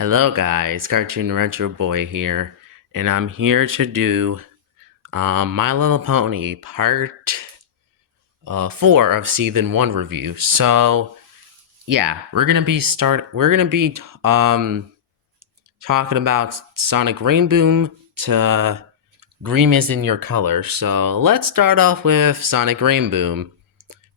Hello, guys. Cartoon Retro Boy here, and I'm here to do My Little Pony Part 4 of Season 1 review. So, yeah, We're gonna be talking about Sonic Rainboom to Green is in Your Color. So, let's start off with Sonic Rainboom.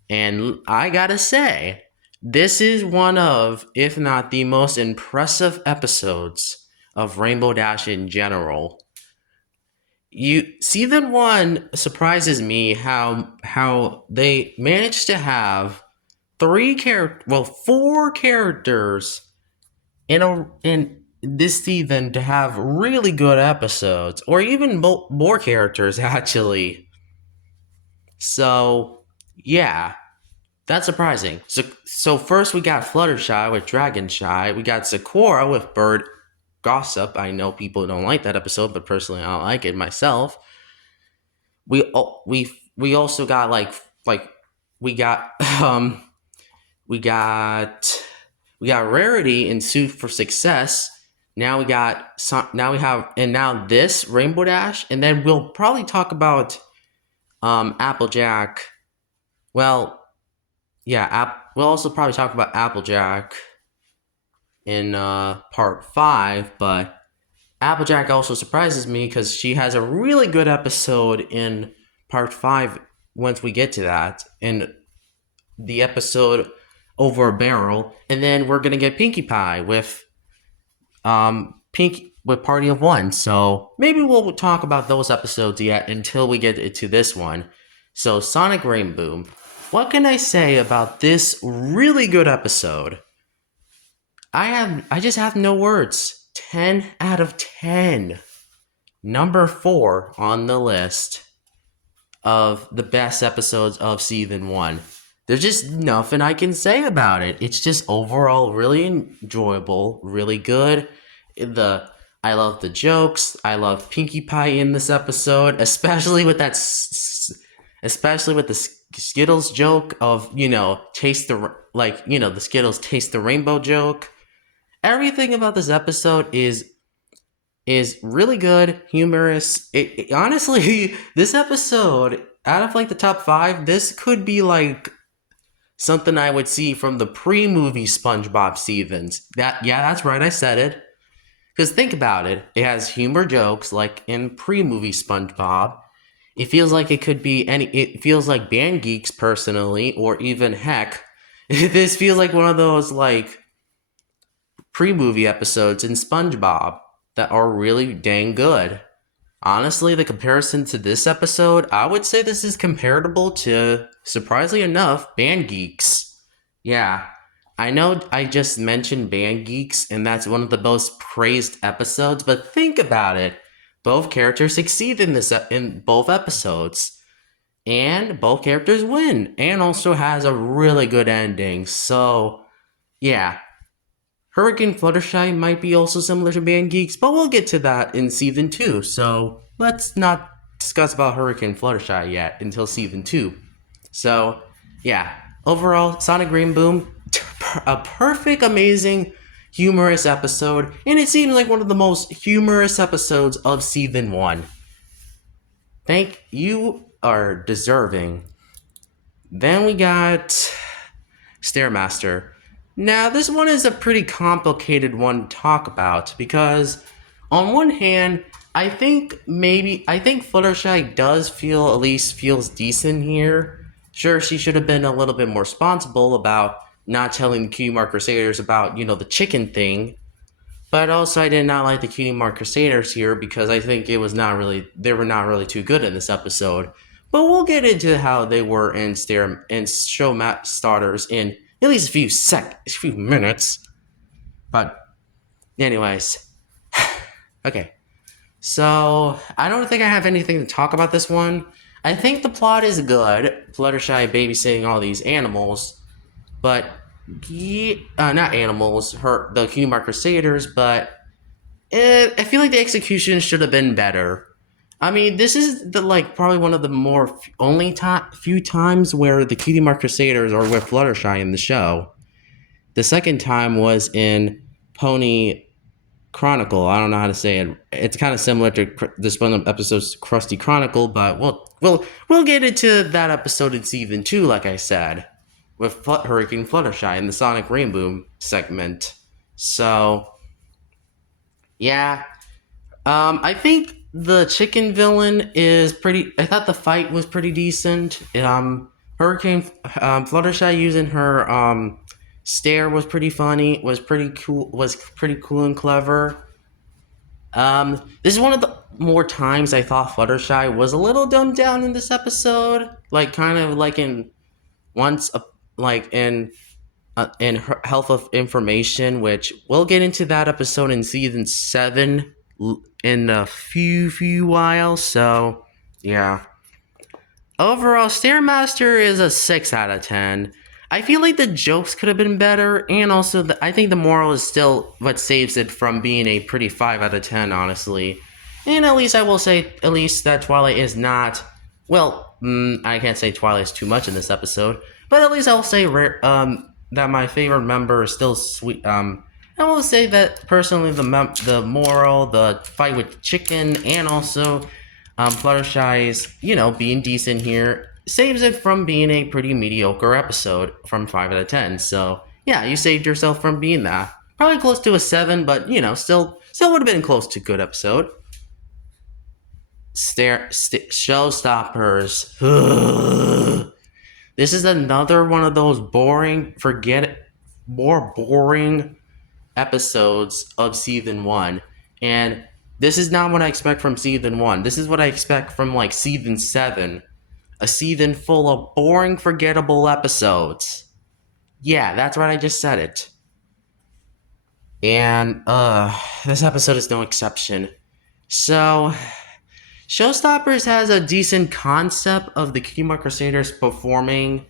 And I gotta say, this is one of, if not the most impressive episodes of Rainbow Dash in general. Season one surprises me how they managed to have four characters in this season to have really good episodes, or even more characters actually. So yeah, that's surprising. So first we got Fluttershy with Dragonshy. We got Sakura with Bird Gossip. I know people don't like that episode, but personally I don't like it myself. We also got like we got we got we got Rarity in Suit for Success. Now we have and now this Rainbow Dash, and then we'll probably talk about Applejack. Well, yeah, we'll also probably talk about Applejack in part 5, but Applejack also surprises me because she has a really good episode in part 5 once we get to that, in the episode Over a Barrel, and then we're gonna get Pinkie Pie with Party of One. So maybe we'll talk about those episodes yet until we get to this one. So Sonic Rainboom. What can I say about this really good episode? I just have no words. 10 out of 10. Number 4 on the list of the best episodes of season 1. There's just nothing I can say about it. It's just overall really enjoyable, really good. I love the jokes. I love Pinkie Pie in this episode, especially with the Skittles joke of, taste the Skittles taste the rainbow joke. Everything about this episode is really good, humorous. Honestly, this episode, out of the top 5, this could be something I would see from the pre-movie SpongeBob seasons. That's right, I said it. Because think about it, it has humor jokes like in pre-movie SpongeBob. It feels like it could be it feels like Band Geeks personally, or even heck, this feels like one of those pre-movie episodes in SpongeBob that are really dang good. Honestly, the comparison to this episode, I would say this is comparable to, surprisingly enough, Band Geeks. Yeah, I know I just mentioned Band Geeks, and that's one of the most praised episodes, but think about it. Both characters succeed in both episodes, and both characters win, and also has a really good ending. So, yeah, Hurricane Fluttershy might be also similar to Band Geeks, but we'll get to that in season 2. So let's not discuss about Hurricane Fluttershy yet until season 2. So, yeah, overall, Sonic Rainboom, a perfect, amazing, humorous episode, and it seems like one of the most humorous episodes of season 1. Thank you are deserving. Then we got Stairmaster. Now, this one is a pretty complicated one to talk about because, on one hand, I think Fluttershy at least feels decent here. Sure, she should have been a little bit more responsible about not telling the Cutie Mark Crusaders about, the chicken thing. But also, I did not like the Cutie Mark Crusaders here because I think they were not really too good in this episode. But we'll get into how they were in show map starters in at least a few minutes. But anyways, okay. So I don't think I have anything to talk about this one. I think the plot is good. Fluttershy babysitting all these animals, but not animals. The Cutie Mark Crusaders, but I feel like the execution should have been better. I mean, this is probably one of the few times where the Cutie Mark Crusaders are with Fluttershy in the show. The second time was in Pony Chronicle. I don't know how to say it. It's kind of similar to this one of episodes Krusty Chronicle, but we'll get into that episode in season 2, like I said, with Hurricane Fluttershy in the Sonic Rainboom segment. So yeah, I think the chicken villain is pretty. I thought the fight was pretty decent. Hurricane Fluttershy using her stare was pretty funny. Was pretty cool. Was pretty cool and clever. This is one of the more times I thought Fluttershy was a little dumbed down in this episode. Like kind of like in once, like in Health of Information, which we'll get into that episode in season 7 in a few while. So yeah. Overall, Stairmaster is a 6 out of 10. I feel like the jokes could have been better, and also I think the moral is still what saves it from being a pretty 5 out of 10, honestly. And at least I will say, at least that Twilight is not, well, I can't say Twilight's too much in this episode, but at least I'll say that my favorite member is still sweet. I will say that personally, the moral, the fight with Chicken, and also Fluttershy's, being decent here saves it from being a pretty mediocre episode from 5 out of 10. So yeah, you saved yourself from being that. Probably close to a 7, but still would have been close to good episode. Showstoppers. This is another one of those more boring episodes of season 1. And this is not what I expect from season 1. This is what I expect from like season 7. A season full of boring, forgettable episodes. Yeah, that's right, I just said it. And this episode is no exception. So Showstoppers has a decent concept of the Cutie Mark Crusaders performing,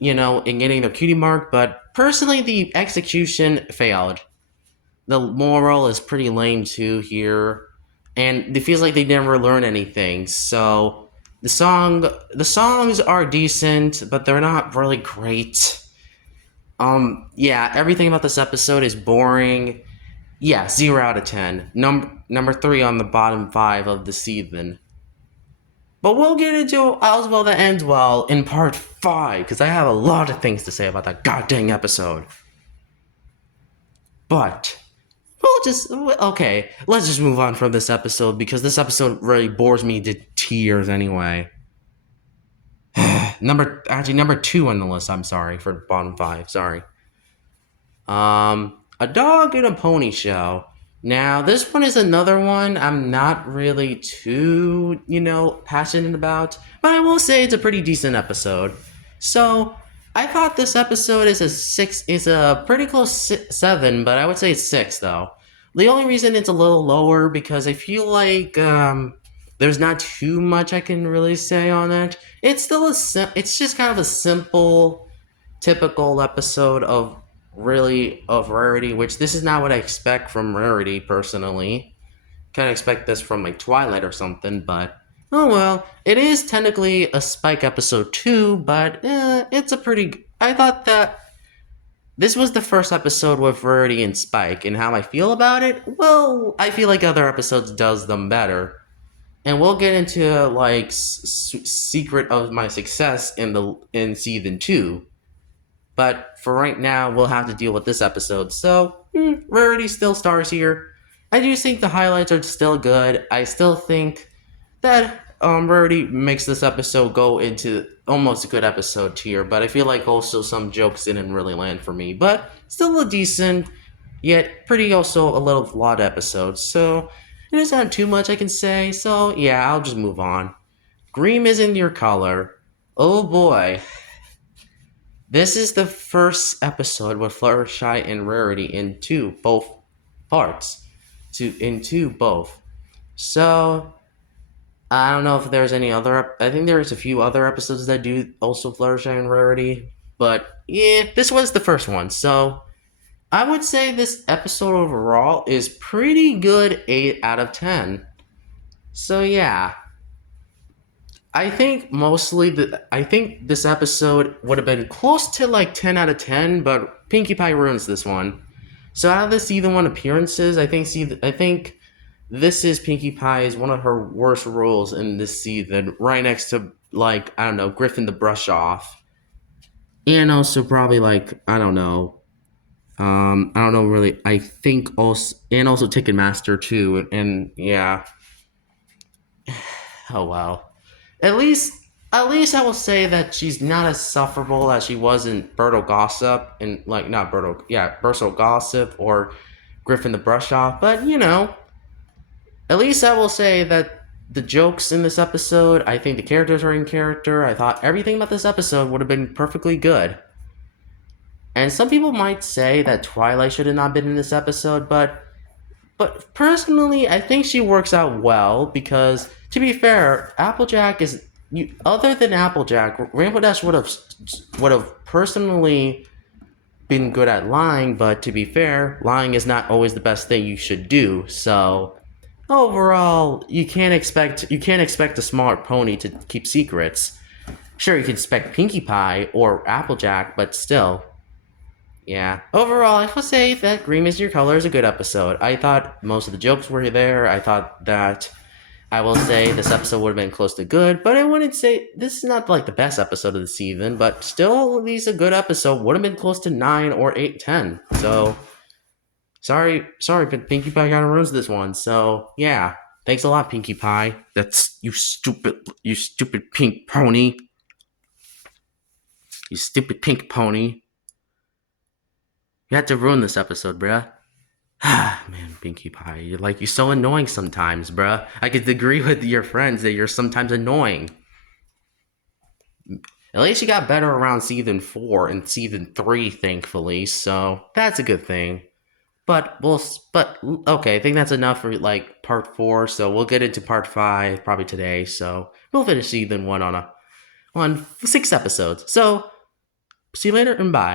and getting their cutie mark, but personally the execution failed. The moral is pretty lame too here, and it feels like they never learn anything. So the songs are decent, but they're not really great. Yeah, everything about this episode is boring. Yeah, 0 out of 10. Number 3 on the bottom 5 of the season. But we'll get into All's Well That Ends Well in part 5, because I have a lot of things to say about that goddamn episode. But let's just move on from this episode, because this episode really bores me to tears anyway. number 2 on the list, I'm sorry, for bottom 5, sorry. A Dog and a Pony Show. Now, this one is another one I'm not really too, passionate about, but I will say it's a pretty decent episode. So, I thought this episode is a pretty close 7, but I would say it's 6 though. The only reason it's a little lower because I feel like there's not too much I can really say on it. It's just kind of a simple, typical episode of Rarity, which this is not what I expect from Rarity personally. Kind of expect this from like Twilight or something, but oh well. It is technically a Spike episode 2, but it's a pretty. I thought that this was the first episode with Rarity and Spike, and how I feel about it. Well, I feel like other episodes does them better, and we'll get into like secret of my success in season 2. But for right now, we'll have to deal with this episode. So, Rarity still stars here. I do think the highlights are still good. I still think that Rarity makes this episode go into almost a good episode tier. But I feel like also some jokes didn't really land for me. But still a decent, yet pretty also a little flawed episode. So, there's not too much I can say. So, yeah, I'll just move on. Green isn't your color. Oh boy. This is the first episode with Fluttershy and Rarity in both parts. Both. So, I don't know if there's any other. I think there's a few other episodes that do also Fluttershy and Rarity. But, yeah, this was the first one. So, I would say this episode overall is pretty good 8 out of 10. So, yeah. I think this episode would have been close to like 10 out of 10, but Pinkie Pie ruins this one. So out of the season 1 appearances, I think this is Pinkie Pie's one of her worst roles in this season, right next to like I don't know Griffin the Brush Off, and also probably like I don't know really. I think also and also Ticketmaster too, and yeah. Oh well. At least at least I will say that she's not as sufferable as she was in Berto Gossip and like not Berto yeah, Berto Gossip or Griffin the Brush Off, but at least I will say that the jokes in this episode, I think the characters are in character. I thought everything about this episode would have been perfectly good. And some people might say that Twilight should have not been in this episode, but personally, I think she works out well because, to be fair, Applejack is other than Applejack, Rainbow Dash would have personally been good at lying. But to be fair, lying is not always the best thing you should do. So overall, you can't expect a smart pony to keep secrets. Sure, you can expect Pinkie Pie or Applejack, but still, yeah. Overall, I will say that Green is Your Color is a good episode. I thought most of the jokes were there. I thought that I will say this episode would have been close to good, but I wouldn't say this is not like the best episode of the season, but still at least a good episode. Would have been close to 9 or 8, 10. So sorry, but Pinkie Pie kind of ruins this one. So yeah. Thanks a lot, Pinkie Pie. That's you stupid pink pony. You stupid pink pony. You had to ruin this episode, bruh. Man, Pinkie Pie, you're so annoying sometimes, bruh. I could agree with your friends that you're sometimes annoying. At least you got better around season 4 and season 3, thankfully, so that's a good thing. But okay, I think that's enough for like part 4, so we'll get into part 5 probably today, so we'll finish season 1 on 6 episodes. So, see you later and bye.